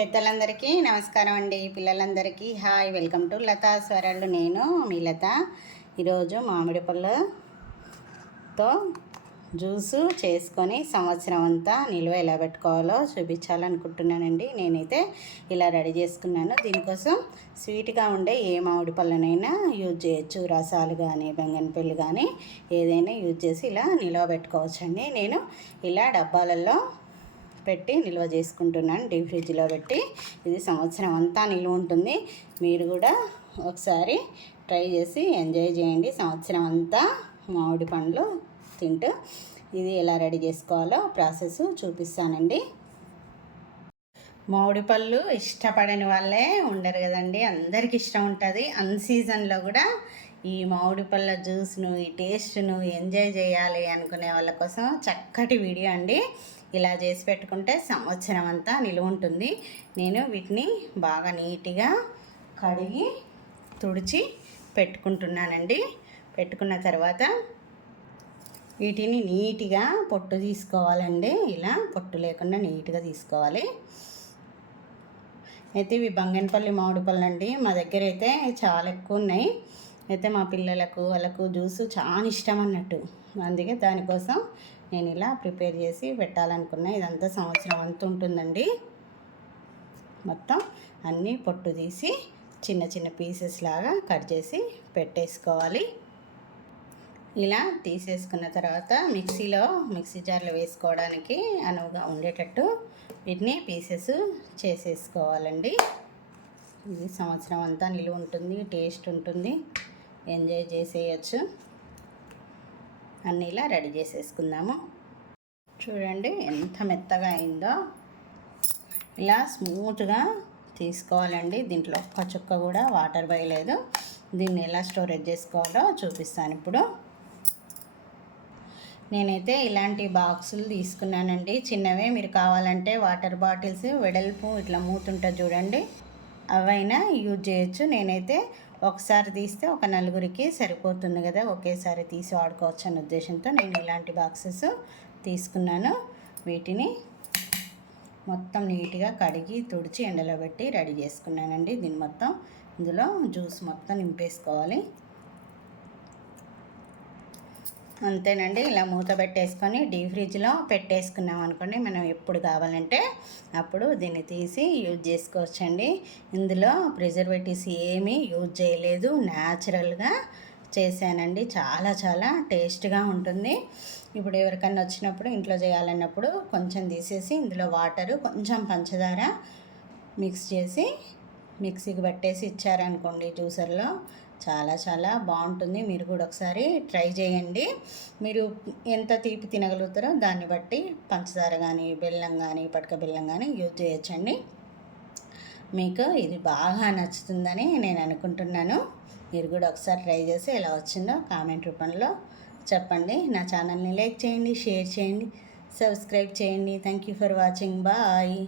పెద్దలందరికీ నమస్కారం అండి. పిల్లలందరికీ హాయ్, వెల్కమ్ టు లతా స్వరాలు. నేను మీ లత. ఈరోజు మామిడి పళ్ళతో జ్యూసు చేసుకొని సంవత్సరం అంతా నిల్వ ఎలా పెట్టుకోవాలో చూపించాలనుకుంటున్నానండి. నేనైతే ఇలా రెడీ చేసుకున్నాను. దీనికోసం స్వీట్గా ఉండే ఏ మామిడి పళ్ళనైనా యూజ్ చేయొచ్చు. రసాలు కానీ బంగనపల్లి కానీ ఏదైనా యూజ్ చేసి ఇలా నిల్వ పెట్టుకోవచ్చండి. నేను ఇలా డబ్బాలలో పెట్టి నిల్వ చేసుకుంటున్నాను, డీప్ ఫ్రిడ్జ్లో పెట్టి. ఇది సంవత్సరం అంతా నిల్వ ఉంటుంది. మీరు కూడా ఒకసారి ట్రై చేసి ఎంజాయ్ చేయండి సంవత్సరం అంతా మామిడి పండ్లు తింటూ. ఇది ఎలా రెడీ చేసుకోవాలో ప్రాసెస్ చూపిస్తానండి. మామిడి పళ్ళు ఇష్టపడని వాళ్ళే ఉండరు కదండి, అందరికి ఇష్టం ఉంటుంది. అన్ సీజన్లో కూడా ఈ మామిడి పళ్ళ జ్యూస్ను, ఈ టేస్ట్ను ఎంజాయ్ చేయాలి అనుకునే వాళ్ళ కోసం చక్కటి వీడియో అండి. ఇలా చేసి పెట్టుకుంటే సంవత్సరం అంతా నిలువ ఉంటుంది. నేను వీటిని బాగా నీట్గా కడిగి తుడిచి పెట్టుకుంటున్నానండి. పెట్టుకున్న తర్వాత వీటిని నీట్గా పొట్టు తీసుకోవాలండి. ఇలా పొట్టు లేకుండా నీట్గా తీసుకోవాలి. అయితే ఇవి బంగనపల్లి మామిడి పళ్ళు అండి. మా దగ్గర అయితే చాలా ఎక్కువ ఉన్నాయి. అయితే మా పిల్లలకు వాళ్ళకు జ్యూసు చాలా ఇష్టం అన్నట్టు, అందుకే దానికోసం నేను ఇలా ప్రిపేర్ చేసి పెట్టాలనుకున్నా. ఇదంతా సంవత్సరం అంతా ఉంటుందండి. మొత్తం అన్నీ పొట్టు తీసి చిన్న చిన్న పీసెస్ లాగా కట్ చేసి పెట్టేసుకోవాలి. ఇలా తీసేసుకున్న తర్వాత మిక్సీ జార్లో వేసుకోవడానికి అనువుగా ఉండేటట్టు వీటిని పీసెస్ చేసేసుకోవాలండి. ఇది సంవత్సరం అంతా నిలువ ఉంటుంది, టేస్ట్ ఉంటుంది, ఎంజాయ్ చేసేయచ్చు. అన్నీ ఇలా రెడీ చేసేసుకుందాము. చూడండి ఎంత మెత్తగా అయిందో. ఇలా స్మూత్గా తీసుకోవాలండి. దీంట్లో ఒక్క చుక్క కూడా వాటర్ పోయలేదు. దీన్ని ఎలా స్టోరేజ్ చేసుకోవాలో చూపిస్తాను ఇప్పుడు. నేనైతే ఇలాంటి బాక్సులు తీసుకున్నానండి, చిన్నవే. మీరు కావాలంటే వాటర్ బాటిల్స్ వెడల్పు ఇట్లా మూతుంటుంది చూడండి, అవైనా యూజ్ చేయొచ్చు. నేనైతే ఒకసారి తీస్తే ఒక నలుగురికి సరిపోతుంది కదా, ఒకేసారి తీసి వాడుకోవచ్చు అనే ఉద్దేశంతో నేను ఇలాంటి బాక్సెస్ తీసుకున్నాను. వీటిని మొత్తం నీట్గా కడిగి తుడిచి ఎండలో పెట్టి రెడీ చేసుకున్నానండి. దీన్ని మొత్తం ఇందులో జ్యూస్ మొత్తం నింపేసుకోవాలి. అంతేనండి. ఇలా మూత పెట్టేసుకొని డీప్ ఫ్రిడ్జ్లో పెట్టేసుకున్నాం అనుకోండి, మనం ఎప్పుడు కావాలంటే అప్పుడు దీన్ని తీసి యూజ్ చేసుకోవచ్చండి. ఇందులో ప్రిజర్వేటివ్స్ ఏమీ యూజ్ చేయలేదు, న్యాచురల్గా చేశానండి. చాలా చాలా టేస్ట్గా ఉంటుంది. ఇప్పుడు ఎవరికన్నా వచ్చినప్పుడు ఇంట్లో చేయాలన్నప్పుడు కొంచెం తీసేసి ఇందులో వాటరు, కొంచెం పంచదార మిక్స్ చేసి మిక్సీకి పట్టేసి ఇచ్చారనుకోండి జ్యూసర్లో, చాలా చాలా బాగుంటుంది. మీరు కూడా ఒకసారి ట్రై చేయండి. మీరు ఎంత తీపి తినగలుగుతారో దాన్ని బట్టి పంచదార కానీ బెల్లం కానీ పటక బెల్లం కానీ యూజ్ చేయొచ్చండి. మీకు ఇది బాగా నచ్చుతుందని నేను అనుకుంటున్నాను. మీరు కూడా ఒకసారి ట్రై చేసి ఎలా వచ్చిందో కామెంట్ రూపంలో చెప్పండి. నా ఛానల్ని లైక్ చేయండి, షేర్ చేయండి, సబ్స్క్రైబ్ చేయండి. Thank you for watching. Bye.